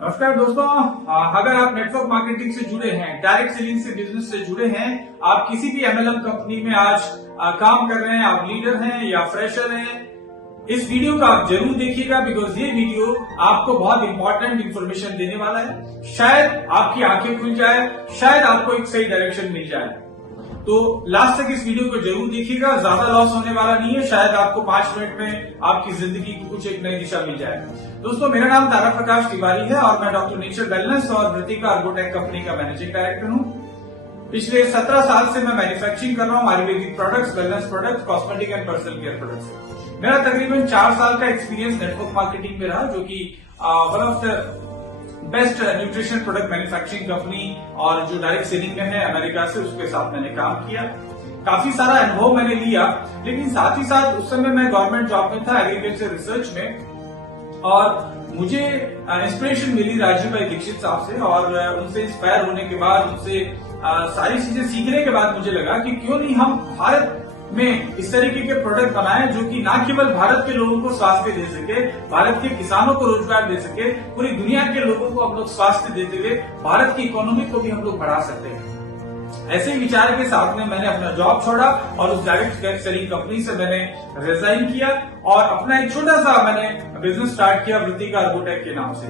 नमस्कार दोस्तों, अगर आप नेटवर्क मार्केटिंग से जुड़े हैं, डायरेक्ट सेलिंग से बिजनेस से जुड़े हैं, आप किसी भी एमएलएम कंपनी में आज काम कर रहे हैं, आप लीडर हैं या फ्रेशर हैं, इस वीडियो का आप जरूर देखिएगा बिकॉज ये वीडियो आपको बहुत इंपॉर्टेंट इंफॉर्मेशन देने वाला है। शायद आपकी आंखें खुल जाए, शायद आपको एक सही डायरेक्शन मिल जाए। तो लास्ट तक इस वीडियो को जरूर देखिएगा, ज्यादा लॉस होने वाला नहीं है। शायद आपको 5 मिनट में आपकी जिंदगी की कुछ एक नई दिशा मिल जाए। दोस्तों, मेरा नाम तारा प्रकाश तिवारी है और मैं डॉक्टर नेचर वेलनेस और वृत्तिका अर्गोटेक कंपनी का मैनेजिंग डायरेक्टर हूँ। पिछले 17 साल से मैं मैन्युफैक्चरिंग कर रहा हूँ Ayurvedic products, wellness products, cosmetic and personal care products. मेरा तकरीबन 4 साल का एक्सपीरियंस नेटवर्क मार्केटिंग में रहा, जो कि one of the best nutrition product manufacturing company और जो डायरेक्ट सेलिंग में है अमेरिका से, उसके साथ मैंने काम किया। काफी सारा अनुभव मैंने लिया, लेकिन साथ ही साथ उस समय मैं गवर्नमेंट जॉब में था एग्रीकल्चर रिसर्च में, और मुझे इंस्पिरेशन मिली राजीव भाई दीक्षित साहब से, और उनसे इंस्पायर होने के बाद, उनसे सारी चीजें सीखने के बाद मुझे लगा कि क्यों नहीं हम भारत में इस तरीके के प्रोडक्ट बनाएं जो कि न केवल भारत के लोगों को स्वास्थ्य दे सके, भारत के किसानों को रोजगार दे सके, पूरी दुनिया के लोगों को हम लोग स्वास्थ्य देते हुए भारत की इकोनॉमी को भी हम लोग बढ़ा सकते हैं। ऐसे ही विचार के साथ में मैंने अपना जॉब छोड़ा और उस डायरेक्ट सेलिंग कंपनी से मैंने रिजाइन किया और अपना एक छोटा सा मैंने बिजनेस स्टार्ट किया वृत्तिका अर्गोटेक के नाम से।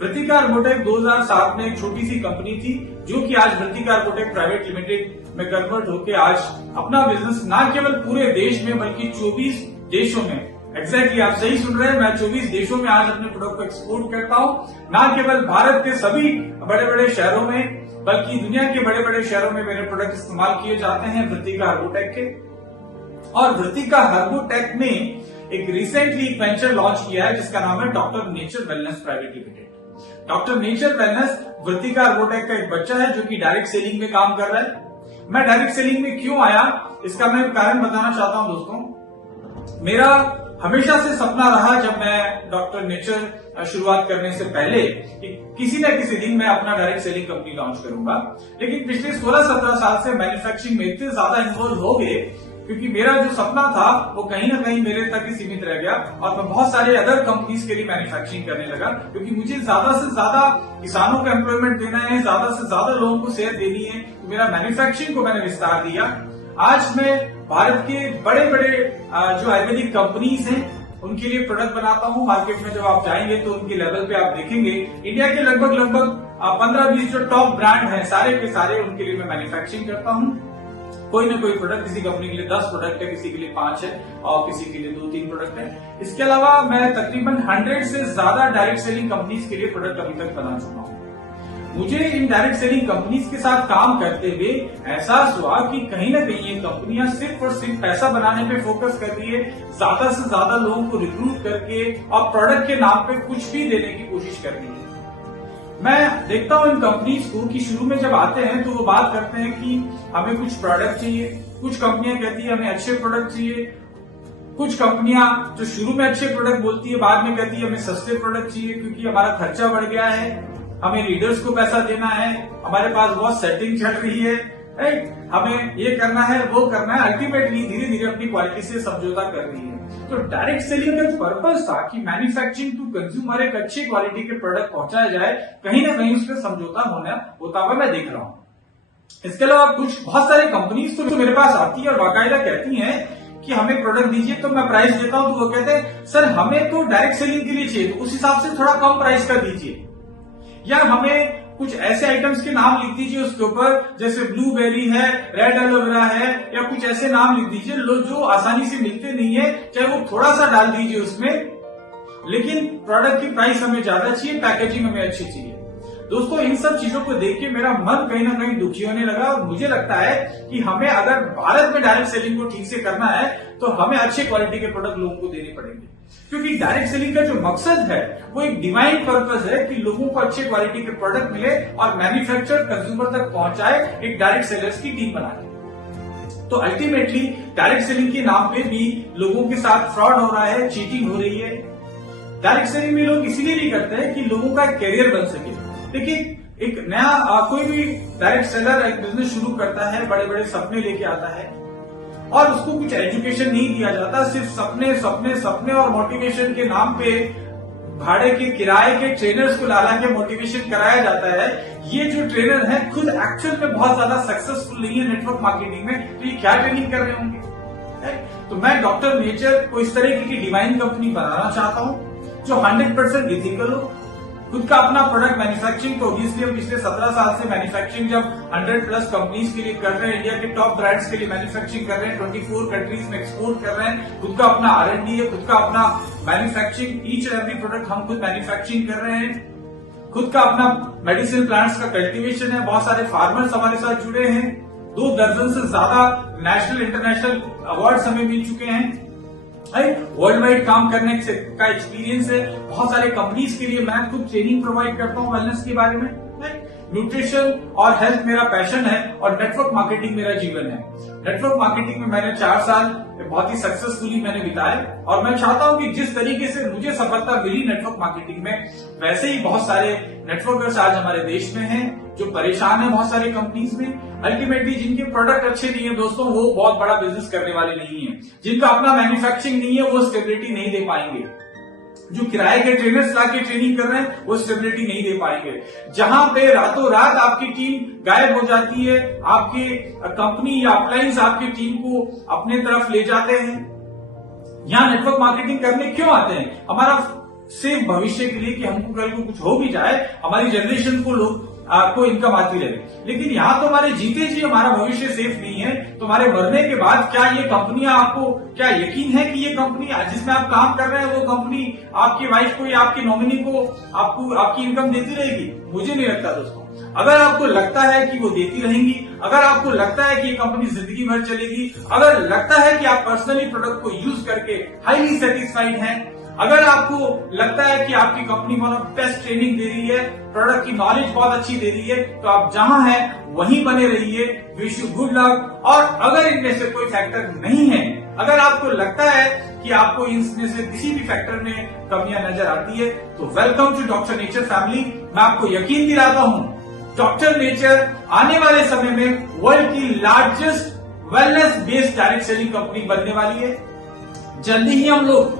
वृत्तिका अर्गोटेक 2007 में एक छोटी सी कंपनी थी, जो कि आज वृत्तिका अर्गोटेक प्राइवेट लिमिटेड में कन्वर्ट होकर आज अपना बिजनेस न केवल पूरे देश में बल्कि 24 देशों में, एग्जैक्टली आप सही सुन रहे हैं, मैं 24 देशों में आज अपने प्रोडक्ट को एक्सपोर्ट करता हूं। न केवल भारत के सभी बड़े बड़े शहरों में बल्कि दुनिया के बड़े बड़े शहरों में मेरे प्रोडक्ट इस्तेमाल किए जाते हैं वृत्तिका अर्गोटेक के। और वृत्तिका अर्गोटेक ने एक रिसेंटली वेंचर लॉन्च किया है जिसका नाम है doctor nature wellness private limited. Doctor nature wellness Vrittika Argotech का एक बच्चा है जो कि डायरेक्ट सेलिंग में काम कर रहा है। मैं डायरेक्ट सेलिंग में क्यों आया, इसका मैं कारण बताना चाहता हूं। दोस्तों, मेरा हमेशा से सपना रहा, जब मैं डॉक्टर नेचर शुरुआत करने से पहले, कि किसी न किसी दिन मैं अपना डायरेक्ट सेलिंग कंपनी लॉन्च करूंगा। लेकिन पिछले 16-17 साल से मैन्युफैक्चरिंग में इतने ज्यादा इन्वॉल्व हो गए, क्योंकि मेरा जो सपना था वो कहीं ना कहीं मेरे तक ही सीमित रह गया और मैं बहुत सारे अदर कंपनीज के लिए मैन्युफैक्चरिंग करने लगा, क्योंकि मुझे ज्यादा से ज्यादा किसानों को एम्प्लॉयमेंट देना है, ज्यादा से ज्यादा लोगों को सेहत देनी है। तो मेरा मैन्युफैक्चरिंग को मैंने विस्तार दिया। आज मैं भारत के बड़े बड़े जो आयुर्वेदिक कंपनीज हैं उनके लिए प्रोडक्ट बनाता हूं। मार्केट में जब आप जाएंगे तो उनके लेवल पे आप देखेंगे इंडिया के लगभग 15-20 जो टॉप ब्रांड हैं, सारे के सारे उनके लिए मैं मैन्युफैक्चरिंग करता हूं। कोई ना कोई प्रोडक्ट, किसी कंपनी के लिए 10 प्रोडक्ट है, किसी के लिए 5 है और किसी के लिए 2-3 प्रोडक्ट है। इसके अलावा मैं तकरीबन 100 से ज्यादा डायरेक्ट सेलिंग कंपनीज के लिए प्रोडक्ट अभी तक बना चुका हूं। मुझे इन डायरेक्ट सेलिंग कंपनीज के साथ काम करते हुए एहसास हुआ कि कहीं ना कहीं ये कंपनियां सिर्फ और सिर्फ पैसा बनाने पे फोकस कर रही है, ज्यादा से ज्यादा लोगों को रिक्रूट करके और प्रोडक्ट के नाम पे कुछ भी देने की कोशिश कर रही है। मैं देखता हूं इन कंपनीज को कि शुरू में जब आते हैं तो वो बात करते हैं कि हमें कुछ प्रोडक्ट चाहिए। कुछ कंपनियां कहती है हमें अच्छे प्रोडक्ट चाहिए। कुछ कंपनियां जो शुरू में अच्छे प्रोडक्ट बोलती है, बाद में कहती है हमें सस्ते प्रोडक्ट चाहिए क्योंकि हमारा खर्चा बढ़ गया है, हमें रीडर्स को पैसा देना है, हमारे पास बहुत सेटिंग चल रही है, राइट, हमें ये करना है, वो करना है। अल्टीमेटली धीरे धीरे अपनी क्वालिटी से समझौता कर रही है। तो डायरेक्ट सेलिंग का पर्पस था कि मैन्युफैक्चरिंग टू कंज्यूमर एक अच्छी क्वालिटी के प्रोडक्ट पहुंचाया जाए, कहीं ना कहीं उसका समझौता होता हुआ मैं देख रहा हूं। इसके अलावा कुछ बहुत सारे कंपनीज तो मेरे पास आती है और बाकायदा कहती हैं कि हमें प्रोडक्ट दीजिए, तो मैं प्राइस देता हूं तो वो कहते हैं सर हमें तो डायरेक्ट सेलिंग के लिए चाहिए, तो उस हिसाब से थोड़ा कम प्राइस का दीजिए, या हमें कुछ ऐसे आइटम्स के नाम लिख दीजिए उसके ऊपर, जैसे ब्लूबेरी है, रेड एलोवेरा है, या कुछ ऐसे नाम लिख दीजिए जो आसानी से मिलते नहीं है, चाहे वो थोड़ा सा डाल दीजिए उसमें, लेकिन प्रोडक्ट की प्राइस हमें ज्यादा चाहिए, पैकेजिंग हमें अच्छी चाहिए। दोस्तों, इन सब चीजों को देख के मेरा मन कहीं ना कहीं दुखी होने लगा और मुझे लगता है कि हमें अगर भारत में डायरेक्ट सेलिंग को ठीक से करना है तो हमें अच्छे क्वालिटी के प्रोडक्ट लोगों को देने पड़ेंगे, क्योंकि डायरेक्ट सेलिंग का जो मकसद है वो एक डिवाइन पर्पस है कि लोगों को अच्छे क्वालिटी के प्रोडक्ट मिले और मैन्युफैक्चर कंज्यूमर तक पहुंचाए एक डायरेक्ट सेलर्स की टीम बना के। तो अल्टीमेटली डायरेक्ट सेलिंग के नाम पे भी लोगों के साथ फ्रॉड हो रहा है, चीटिंग हो रही है। डायरेक्ट सेलिंग में लोग इसीलिए नहीं करते हैं कि लोगों का कैरियर बन सके। देखिए, एक नया कोई भी डायरेक्ट सेलर एक बिजनेस शुरू करता है, बड़े बड़े सपने लेके आता है और उसको कुछ एजुकेशन नहीं दिया जाता, सिर्फ सपने सपने सपने और मोटिवेशन के नाम पे भाड़े के किराए के ट्रेनर्स को ला के मोटिवेशन कराया जाता है, ये जो ट्रेनर है खुद एक्चुअल में बहुत ज्यादा सक्सेसफुल नहीं है नेटवर्क मार्केटिंग में, तो ये क्या ट्रेनिंग कर रहे होंगे? तो मैं डॉक्टर नेचर को इस तरीके की डिवाइन कंपनी बनाना चाहता हूं जो 100% इथिकल हो, खुद का अपना प्रोडक्ट मैन्युफैक्चरिंग को ऑब्वियसली हम पिछले 17 साल से मैन्युफैक्चरिंग जब 100+ कंपनीज के लिए कर रहे हैं, इंडिया के टॉप ब्रांड्स के लिए मैन्युफैक्चरिंग कर रहे हैं, 24 कंट्रीज में एक्सपोर्ट कर रहे हैं, खुद का अपना R&D है, खुद का अपना manufacturing, each and every product हम खुद मैन्युफैक्चरिंग कर रहे हैं, खुद का अपना मेडिसिन प्लांट्स का कल्टीवेशन है, बहुत सारे फार्मर्स हमारे साथ जुड़े हैं, 2 दर्जन से ज्यादा नेशनल इंटरनेशनल अवार्ड्स हमें मिल चुके हैं, वर्ल्ड वाइड काम करने का एक्सपीरियंस है, बहुत सारे कंपनीज के लिए मैं खुद ट्रेनिंग प्रोवाइड करता हूं वेलनेस के बारे में, न्यूट्रिशन और हेल्थ मेरा पैशन है और नेटवर्क मार्केटिंग मेरा जीवन है। नेटवर्क मार्केटिंग में मैंने 4 साल बहुत ही सक्सेसफुली मैंने बिताए और मैं चाहता हूं कि जिस तरीके से मुझे सफलता मिली नेटवर्क मार्केटिंग में, वैसे ही बहुत सारे नेटवर्कर्स आज हमारे देश में हैं जो परेशान है बहुत सारी कंपनीज में। अल्टीमेटली जिनके प्रोडक्ट अच्छे नहीं है दोस्तों, वो बहुत बड़ा बिजनेस करने वाले नहीं है, जिनका अपना मैन्युफैक्चरिंग नहीं है वो स्टेबिलिटी नहीं दे पाएंगे, जो किराए के ट्रेनर्स लाके ट्रेनिंग कर रहे हैं वो स्टेबिलिटी नहीं दे पाएंगे, जहां पे रातों रात आपकी टीम गायब हो जाती है, आपकी कंपनी या अपलाइंस आपकी टीम को अपने तरफ ले जाते हैं। यहां नेटवर्क मार्केटिंग करने क्यों आते हैं? हमारा सेफ भविष्य के लिए कि हमको कल को कुछ हो भी जाए, हमारी जनरेशन को लोग आपको इनकम आती रहे, लेकिन यहाँ तो हमारे जीते जी हमारा भविष्य सेफ नहीं है। तुम्हारे मरने के बाद क्या ये कंपनियां, आपको क्या यकीन है कि ये कंपनी जिसमें आप काम कर रहे हैं वो कंपनी आपकी वाइफ को या आपकी नॉमिनी को आपको आपकी इनकम देती रहेगी? मुझे नहीं लगता दोस्तों। अगर आपको लगता है कि वो देती रहेंगी, अगर आपको लगता है कि ये कंपनी जिंदगी भर चलेगी, अगर लगता है कि आप पर्सनली प्रोडक्ट को यूज करके हाईली सेटिस्फाइड हैं, अगर आपको लगता है कि आपकी company one of best training दे रही है, प्रोडक्ट की नॉलेज बहुत अच्छी दे रही है, तो आप जहां हैं वहीं बने रहिए। Wish you good luck. और अगर इनमें से कोई फैक्टर नहीं है, अगर आपको लगता है कि आपको इनमें से किसी भी फैक्टर में कमियां नजर आती है, तो welcome to doctor nature family. मैं आपको यकीन दिलाता हूं, डॉक्टर नेचर आने वाले समय में वर्ल्ड की largest wellness based direct selling company बनने वाली है। जल्दी ही हम लोग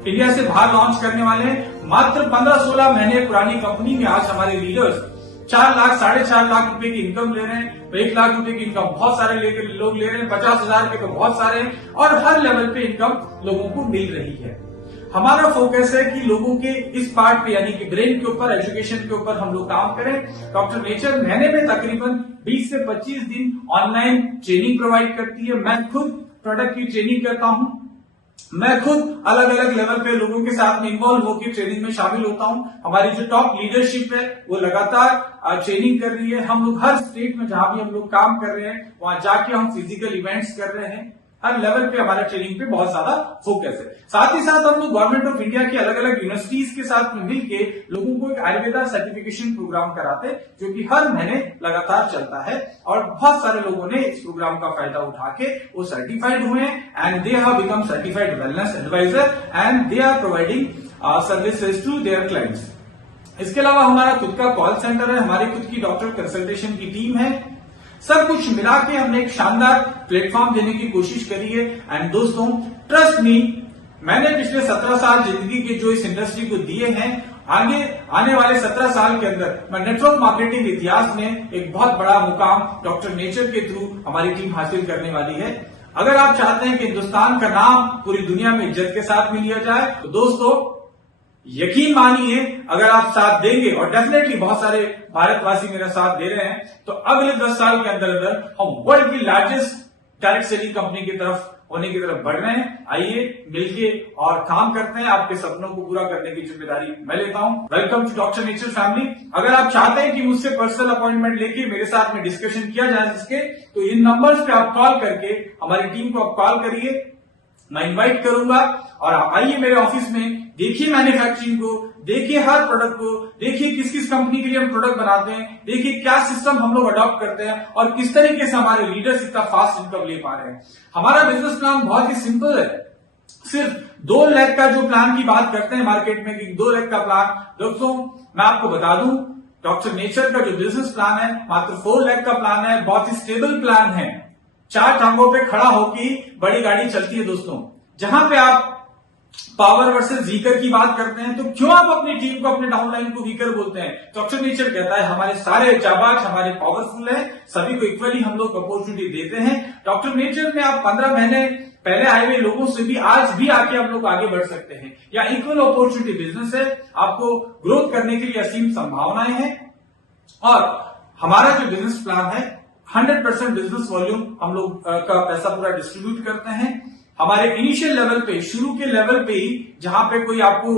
इंडिया से बाहर लॉन्च करने वाले हैं। मात्र 15-16 महीने पुरानी कंपनी में आज हमारे लीडर्स 4 लाख 4.5 लाख रुपए की इनकम ले रहे हैं, 1 लाख रुपए की इनकम बहुत सारे लोग ले रहे हैं, 50,000 रुपए तो बहुत सारे हैं, और हर लेवल पे इनकम लोगों को मिल रही है। हमारा फोकस है कि लोगों के इस पार्ट पे यानी कि ब्रेन के ऊपर, एजुकेशन के ऊपर हम लोग काम करें। डॉक्टर नेचर महीने में तकरीबन 20 से 25 दिन ऑनलाइन ट्रेनिंग प्रोवाइड करती है। मैं खुद प्रोडक्ट की ट्रेनिंग करता हूं, मैं खुद अलग अलग लेवल पे लोगों के साथ में इन्वॉल्व होकर ट्रेनिंग में शामिल होता हूं। हमारी जो टॉप लीडरशिप है वो लगातार ट्रेनिंग कर रही है। हम लोग हर स्टेट में जहां भी हम लोग काम कर रहे हैं वहां जाके हम फिजिकल इवेंट्स कर रहे हैं। हर लेवल पे हमारा ट्रेनिंग पे बहुत ज्यादा फोकस है। साथ ही साथ हम लोग गवर्नमेंट ऑफ इंडिया की अलग अलग यूनिवर्सिटीज के साथ में मिलके लोगों को एक आयुर्वेदा सर्टिफिकेशन प्रोग्राम कराते हैं, जो कि हर महीने लगातार चलता है, और बहुत सारे लोगों ने इस प्रोग्राम का फायदा उठा के वो सर्टिफाइड हुए and they have become certified wellness advisor and they are providing services to their clients. इसके अलावा हमारा खुद का कॉल सेंटर है, हमारी खुद की डॉक्टर कंसल्टेशन की टीम है। सब कुछ मिला के हमने एक शानदार प्लेटफॉर्म देने की कोशिश करी है। एंड दोस्तों ट्रस्ट मी, मैंने पिछले 17 साल जिंदगी के जो इस इंडस्ट्री को दिए हैं, आगे आने वाले 17 साल के अंदर मैं नेटवर्क मार्केटिंग इतिहास में एक बहुत बड़ा मुकाम डॉक्टर नेचर के थ्रू हमारी टीम हासिल करने वाली है। अगर आप चाहते हैं कि हिंदुस्तान का नाम पूरी दुनिया में इज्जत के साथ में लिया जाए, तो दोस्तों यकीन मानिए, अगर आप साथ देंगे, और डेफिनेटली बहुत सारे भारतवासी मेरा साथ दे रहे हैं, तो अगले 10 साल के अंदर अंदर हम वर्ल्ड की लार्जेस्ट डायरेक्ट सेलिंग कंपनी की तरफ होने की तरफ बढ़ रहे हैं। आइए मिलके और काम करते हैं। आपके सपनों को पूरा करने की जिम्मेदारी मैं लेता हूं। Welcome to doctor nature family. अगर आप चाहते हैं कि मुझसे पर्सनल अपॉइंटमेंट लेके मेरे साथ में डिस्कशन किया जाए जिसके, तो इन नंबर्स पे आप कॉल करके हमारी टीम को आप कॉल करिए, मैं इन्वाइट करूंगा और आप आइए मेरे ऑफिस में, देखिए मैन्युफैक्चरिंग को, देखिए हर प्रोडक्ट को, देखिए किस किस कंपनी के लिए हम प्रोडक्ट बनाते हैं, देखिए क्या सिस्टम हम लोग अडॉप्ट करते हैं और किस तरीके से हमारे लीडर्स इतना फास्ट इनकम ले पा रहे हैं। हमारा बिजनेस प्लान बहुत ही सिंपल है। सिर्फ 2 लाख का जो प्लान की बात करते हैं मार्केट में कि 2 लाख का प्लान, दोस्तों मैं आपको बता दूं, डॉक्टर नेचर का जो बिजनेस प्लान है मात्र 4 लाख का प्लान है। बहुत ही स्टेबल प्लान है। 4 टांगों पे खड़ा होकर बड़ी गाड़ी चलती है दोस्तों। जहां पे आप पावर वर्सेस वीकर की बात करते हैं, तो क्यों आप अपनी टीम को, अपने डाउनलाइन को वीकर बोलते हैं? डॉक्टर नेचर कहता है हमारे सारे जाबाज हमारे पावरफुल हैं, सभी को इक्वली हम लोग अपॉर्चुनिटी देते हैं। डॉक्टर नेचर में आप 15 महीने पहले आए हुए लोगों से भी आज भी आके हम लोग आगे बढ़ सकते हैं, या इक्वल अपॉर्चुनिटी बिजनेस है, आपको ग्रोथ करने के लिए असीम संभावनाएं हैं। और हमारा जो बिजनेस प्लान है 100% बिजनेस वॉल्यूम हम लोग का पैसा पूरा डिस्ट्रीब्यूट करते हैं। हमारे इनिशियल लेवल पे, शुरू के लेवल पे ही, जहां पे कोई आपको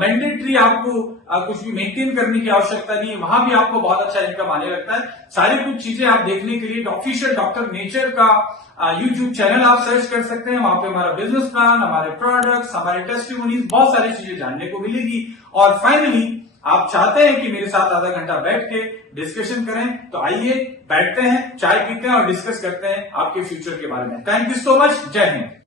मैंडेटरी आपको कुछ भी मेंटेन करने की आवश्यकता नहीं है, वहां भी आपको बहुत अच्छा इनकम आने लगता है। सारी कुछ चीजें आप देखने के लिए ऑफिशियल डॉक्टर नेचर का यूट्यूब चैनल आप सर्च कर सकते हैं। वहां पे हमारा बिजनेस प्लान, हमारे प्रोडक्ट्स, हमारे टेस्टिमोनीज, बहुत सारी चीजें जानने को मिलेगी। और फाइनली आप चाहते हैं कि मेरे साथ आधा घंटा बैठ के डिस्कशन करें, तो आइए बैठते हैं, चाय पीते हैं और डिस्कस करते हैं आपके फ्यूचर के बारे में। Thank you so much. जय हिंद।